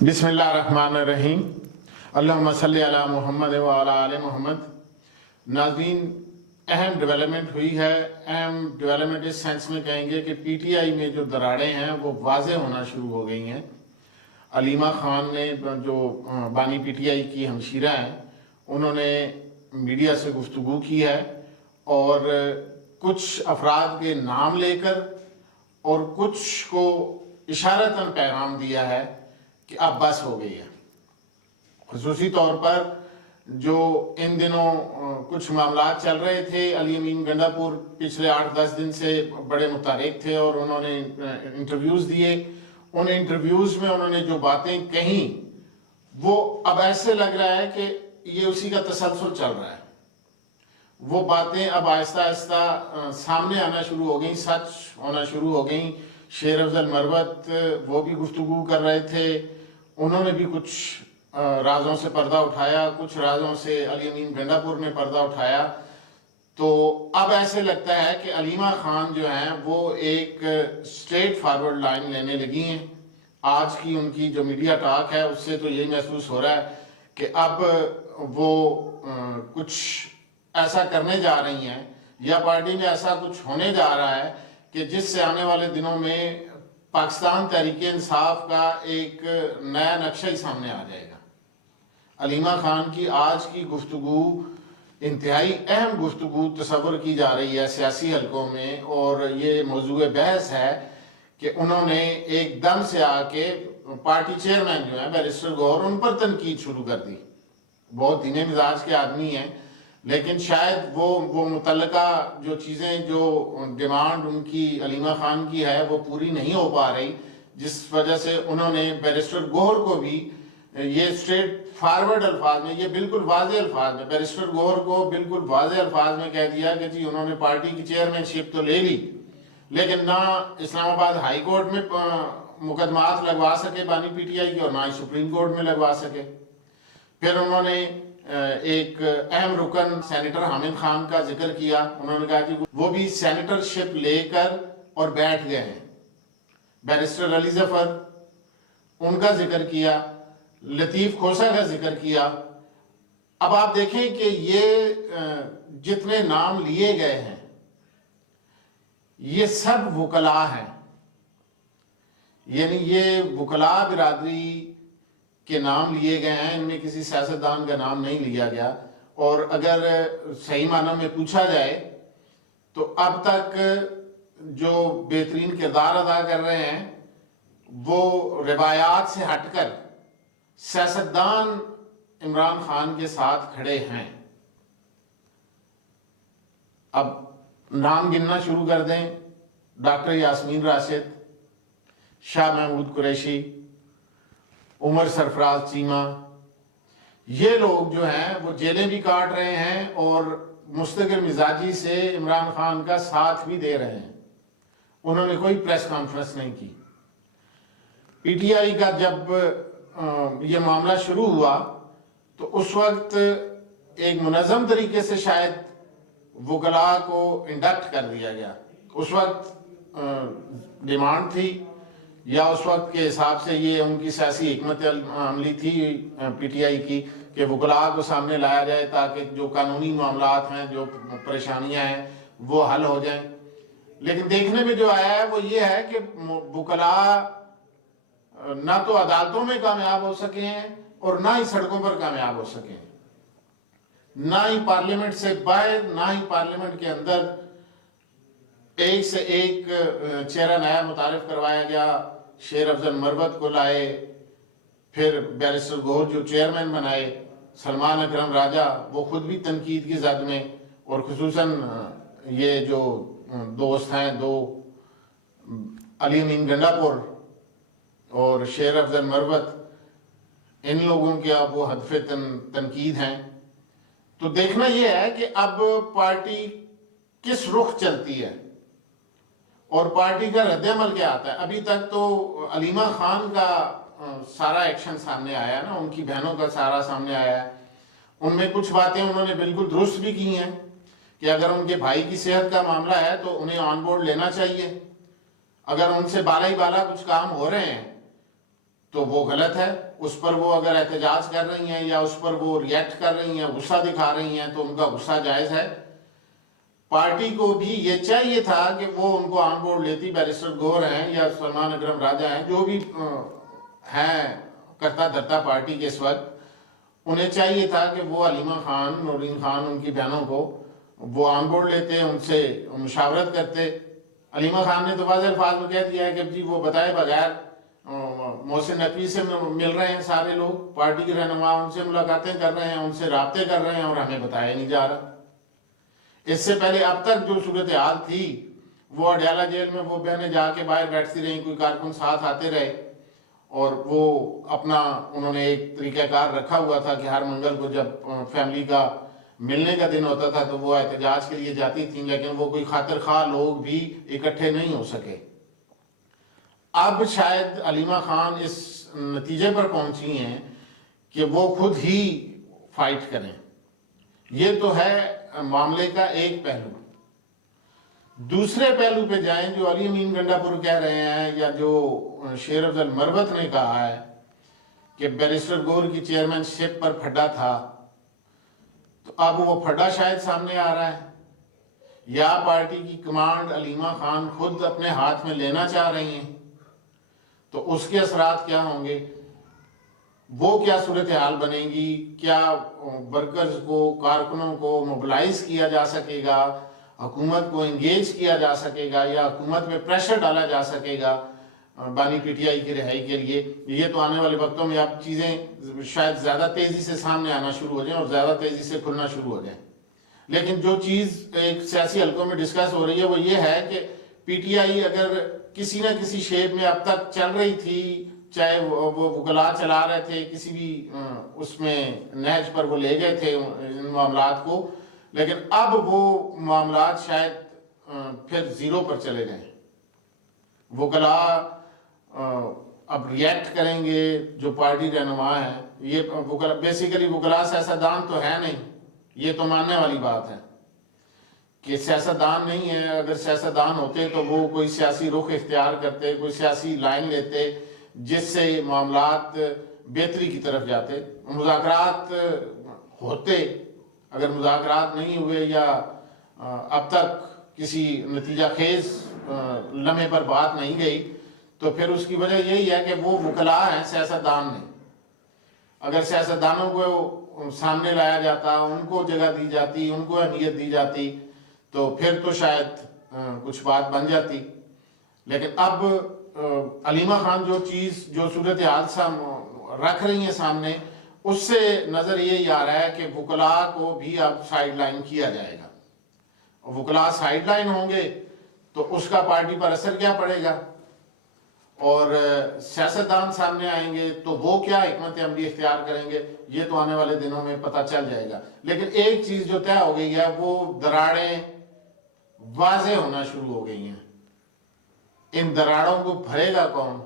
بسم اللہ الرحمن الرحیم اللہم صلی علی محمد و علی آل محمد۔ ناظرین، اہم ڈیولپمنٹ ہوئی ہے۔ اہم ڈیولپمنٹ اس سینس میں کہیں گے کہ پی ٹی آئی میں جو دراڑیں ہیں وہ واضح ہونا شروع ہو گئی ہیں۔ علیمہ خان نے جو بانی پی ٹی آئی کی ہمشیرہ ہیں، انہوں نے میڈیا سے گفتگو کی ہے اور کچھ افراد کے نام لے کر اور کچھ کو اشارتاً پیغام دیا ہے کہ اب بس ہو گئی ہے۔ خصوصی طور پر جو ان دنوں کچھ معاملات چل رہے تھے، علی امین گنڈا پور پچھلے 8-10 دن سے بڑے متحرک تھے اور انہوں نے انٹرویوز دیے۔ ان انٹرویوز میں انہوں نے جو باتیں کہیں وہ اب ایسے لگ رہا ہے کہ یہ اسی کا تسلسل چل رہا ہے۔ وہ باتیں اب آہستہ آہستہ سامنے آنا شروع ہو گئیں، سچ ہونا شروع ہو گئیں۔ شیر افضل مروت وہ بھی گفتگو کر رہے تھے، انہوں نے بھی کچھ رازوں سے پردہ اٹھایا، کچھ رازوں سے علی امین گنڈا پور نے پردہ اٹھایا۔ تو اب ایسے لگتا ہے کہ علیمہ خان جو ہیں وہ ایک سٹریٹ فارورڈ لائن لینے لگی ہیں۔ آج کی ان کی جو میڈیا ٹاک ہے اس سے تو یہی محسوس ہو رہا ہے کہ اب وہ کچھ ایسا کرنے جا رہی ہیں یا پارٹی میں ایسا کچھ ہونے جا رہا ہے کہ جس سے آنے والے دنوں میں پاکستان تحریک انصاف کا ایک نیا نقشہ ہی سامنے آ جائے گا۔ علیمہ خان کی آج کی گفتگو انتہائی اہم گفتگو تصور کی جا رہی ہے سیاسی حلقوں میں، اور یہ موضوع بحث ہے کہ انہوں نے ایک دم سے آ کے پارٹی چیئرمین جو ہیں بیرسٹر گوہر، ان پر تنقید شروع کر دی۔ بہت دھیمے مزاج کے آدمی ہیں، لیکن شاید وہ متعلقہ جو چیزیں، جو ڈیمانڈ ان کی علیمہ خان کی ہے وہ پوری نہیں ہو پا رہی، جس وجہ سے انہوں نے بیرسٹر گوہر کو بھی یہ سٹریٹ فارورڈ الفاظ میں، یہ بالکل واضح الفاظ میں، بیرسٹر گوہر کو بالکل واضح الفاظ میں کہہ دیا کہ جی انہوں نے پارٹی کی چیئرمین شپ تو لے لی، لیکن نہ اسلام آباد ہائی کورٹ میں مقدمات لگوا سکے بانی پی ٹی آئی کی، اور نہ ہی سپریم کورٹ میں لگوا سکے۔ پھر انہوں نے ایک اہم رکن سینیٹر حامد خان کا ذکر کیا۔ انہوں نے کہا کہ وہ بھی سینیٹر شپ لے کر اور بیٹھ گئے ہیں۔ بیرسٹر علی ظفر، ان کا ذکر کیا، لطیف کھوسہ کا ذکر کیا۔ اب آپ دیکھیں کہ یہ جتنے نام لیے گئے ہیں یہ سب وکلاء ہیں، یعنی یہ وکلاء برادری کے نام لیے گئے ہیں، ان میں کسی سیاستدان کا نام نہیں لیا گیا۔ اور اگر صحیح معنی میں پوچھا جائے تو اب تک جو بہترین کردار ادا کر رہے ہیں وہ روایات سے ہٹ کر سیاستدان عمران خان کے ساتھ کھڑے ہیں۔ اب نام گننا شروع کر دیں: ڈاکٹر یاسمین راشد، شاہ محمود قریشی، عمر سرفراز چیمہ، یہ لوگ جو ہیں وہ جیلیں بھی کاٹ رہے ہیں اور مستقل مزاجی سے عمران خان کا ساتھ بھی دے رہے ہیں۔ انہوں نے کوئی پریس کانفرنس نہیں کی۔ پی ٹی آئی کا جب یہ معاملہ شروع ہوا تو اس وقت ایک منظم طریقے سے شاید وکلاء کو انڈکٹ کر دیا گیا۔ اس وقت ڈیمانڈ تھی یا اس وقت کے حساب سے یہ ان کی سیاسی حکمت عملی تھی پی ٹی آئی کی کہ وکلاء کو سامنے لایا جائے تاکہ جو قانونی معاملات ہیں، جو پریشانیاں ہیں وہ حل ہو جائیں۔ لیکن دیکھنے میں جو آیا ہے وہ یہ ہے کہ وکلاء نہ تو عدالتوں میں کامیاب ہو سکے ہیں اور نہ ہی سڑکوں پر کامیاب ہو سکے ہیں، نہ ہی پارلیمنٹ سے باہر، نہ ہی پارلیمنٹ کے اندر ایک سے ایک چہرہ نیا متعارف کروایا گیا۔ شیر افضل مروت کو لائے، پھر بیرسٹر گوہر جو چیئرمین بنائے، سلمان اکرم راجہ وہ خود بھی تنقید کی زد میں، اور خصوصاً یہ جو دوست ہیں دو، علی امین گنڈا پور اور شیر افضل مروت، ان لوگوں کے اب وہ ہدف تنقید ہیں۔ تو دیکھنا یہ ہے کہ اب پارٹی کس رخ چلتی ہے اور پارٹی کا رد عمل کیا آتا ہے۔ ابھی تک تو علیمہ خان کا سارا ایکشن سامنے آیا نا، ان کی بہنوں کا سارا سامنے آیا ہے۔ ان میں کچھ باتیں انہوں نے بالکل درست بھی کی ہیں کہ اگر ان کے بھائی کی صحت کا معاملہ ہے تو انہیں آن بورڈ لینا چاہیے۔ اگر ان سے بالا ہی بالا کچھ کام ہو رہے ہیں تو وہ غلط ہے. اس پر وہ اگر احتجاج کر رہی ہیں یا اس پر وہ ریئیکٹ کر رہی ہیں, غصہ دکھا رہی ہیں, تو ان کا غصہ جائز ہے. پارٹی کو بھی یہ چاہیے تھا کہ وہ ان کو آن بورڈ لیتی. بیرسٹر گور ہیں یا سلمان اکرم راجہ ہیں, جو بھی ہیں کرتا دھرتا پارٹی کے اس وقت, انہیں چاہیے تھا کہ وہ علیمہ خان, نورین خان, ان کی بہنوں کو وہ آن بورڈ لیتے, ان سے مشاورت کرتے. علیمہ خان نے تو واضح الفاظ میں کہہ دیا ہے کہ جی وہ بتائے بغیر محسن نقوی سے مل رہے ہیں سارے لوگ, پارٹی کے رہنما ان سے ملاقاتیں کر رہے ہیں, ان سے رابطے کر رہے ہیں, اور ہمیں بتایا نہیں جا رہا. اس سے پہلے اب تک جو صورتحال تھی, وہ اڈیالہ جیل میں وہ بہنیں جا کے باہر بیٹھتی رہیں, کوئی کارکن ساتھ آتے رہے, اور وہ اپنا انہوں نے ایک طریقہ کار رکھا ہوا تھا کہ ہر منگل کو جب فیملی کا ملنے کا دن ہوتا تھا تو وہ احتجاج کے لیے جاتی تھیں, لیکن وہ کوئی خاطر خواہ لوگ بھی اکٹھے نہیں ہو سکے. اب شاید علیمہ خان اس نتیجے پر پہنچی ہیں کہ وہ خود ہی فائٹ کریں. یہ تو ہے معاملے کا ایک پہلو. دوسرے پہلو پہ جائیں, جو علی امین گنڈا پور کہہ رہے ہیں یا جو شیر افضل مربت نے کہا ہے کہ بیرسٹر گور کی چیئرمین شپ پر پھڈا تھا, تو اب وہ پھڈا شاید سامنے آ رہا ہے, یا پارٹی کی کمانڈ علیمہ خان خود اپنے ہاتھ میں لینا چاہ رہی ہیں. تو اس کے اثرات کیا ہوں گے, وہ کیا صورتحال بنے گی, کیا ورکرز کو, کارکنوں کو موبلائز کیا جا سکے گا, حکومت کو انگیج کیا جا سکے گا, یا حکومت میں پریشر ڈالا جا سکے گا بانی پی ٹی آئی کی رہائی کے لیے. یہ تو آنے والے وقتوں میں اب چیزیں شاید زیادہ تیزی سے سامنے آنا شروع ہو جائیں اور زیادہ تیزی سے کھلنا شروع ہو جائیں. لیکن جو چیز ایک سیاسی حلقوں میں ڈسکس ہو رہی ہے وہ یہ ہے کہ پی ٹی آئی اگر کسی نہ کسی شیپ میں اب تک چل رہی تھی, چاہے وہ وکلاء چلا رہے تھے کسی بھی اس میں نہج پر وہ لے گئے تھے ان معاملات کو, لیکن اب وہ معاملات شاید پھر زیرو پر چلے گئے. وکلاء اب ریئیکٹ کریں گے, جو پارٹی رہنما ہیں, یہ بیسیکلی وکلاء سیاستدان تو ہے نہیں, یہ تو ماننے والی بات ہے کہ سیاستدان نہیں ہے. اگر سیاستدان ہوتے تو وہ کوئی سیاسی رخ اختیار کرتے, کوئی سیاسی لائن لیتے جس سے معاملات بہتری کی طرف جاتے. مذاکرات ہوتے, اگر مذاکرات نہیں ہوئے یا اب تک کسی نتیجہ خیز لمحے پر بات نہیں گئی, تو پھر اس کی وجہ یہی ہے کہ وہ وکلاء ہیں, سیاستدان نہیں. اگر سیاستدانوں کو سامنے لایا جاتا, ان کو جگہ دی جاتی, ان کو اہمیت دی جاتی, تو پھر تو شاید کچھ بات بن جاتی. لیکن اب علیمہ خان جو چیز, جو صورتحال رکھ رہی ہیں سامنے, اس سے نظر یہی آ رہا ہے کہ وکلاء کو بھی اب سائیڈ لائن کیا جائے گا. وکلاء سائیڈ لائن ہوں گے تو اس کا پارٹی پر اثر کیا پڑے گا, اور سیاستدان سامنے آئیں گے تو وہ کیا حکمت عملی اختیار کریں گے, یہ تو آنے والے دنوں میں پتہ چل جائے گا. لیکن ایک چیز جو طے ہو گئی ہے, وہ دراڑیں واضح ہونا شروع ہو گئی ہیں. ان دراڑوں کو بھرے گا کون,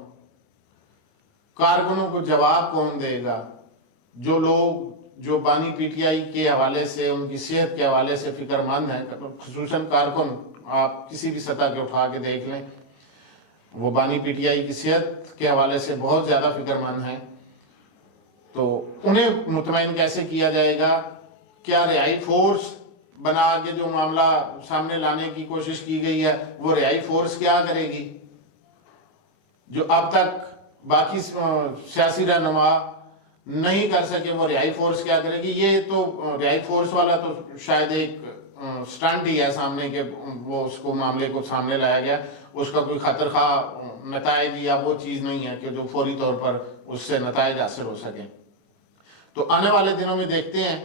کارکنوں کو جواب کون دے گا؟ جو لوگ جو بانی پی ٹی آئی کے حوالے سے, ان کی صحت کے حوالے سے فکر مند ہیں, خصوصاً کارکن آپ کسی بھی سطح کے اٹھا کے دیکھ لیں, وہ بانی پی ٹی آئی کی صحت کے حوالے سے بہت زیادہ فکر مند ہیں. تو انہیں مطمئن کیسے کیا جائے گا؟ کیا رہائی فورس بنا کے جو معاملہ سامنے لانے کی کوشش کی گئی ہے, وہ رہائی فورس کیا کرے گی؟ جو اب تک باقی سیاسی رہنما نہیں کر سکے, وہ رہائی فورس کیا کرے گی؟ یہ تو رہائی فورس والا تو شاید ایک سٹنٹ ہی ہے سامنے, کہ وہ اس کو معاملے کو سامنے لایا گیا, اس کا کوئی خاطر خواہ نتائج یا وہ چیز نہیں ہے کہ جو فوری طور پر اس سے نتائج حاصل ہو سکیں. تو آنے والے دنوں میں دیکھتے ہیں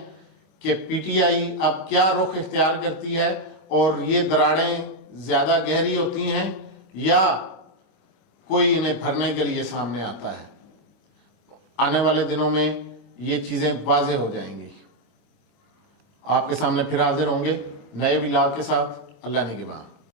کہ پی ٹی آئی اب کیا رخ اختیار کرتی ہے, اور یہ دراڑیں زیادہ گہری ہوتی ہیں یا کوئی انہیں بھرنے کے لیے سامنے آتا ہے. آنے والے دنوں میں یہ چیزیں واضح ہو جائیں گی. آپ کے سامنے پھر حاضر ہوں گے نئے ولاگ کے ساتھ. اللہ نگہبان.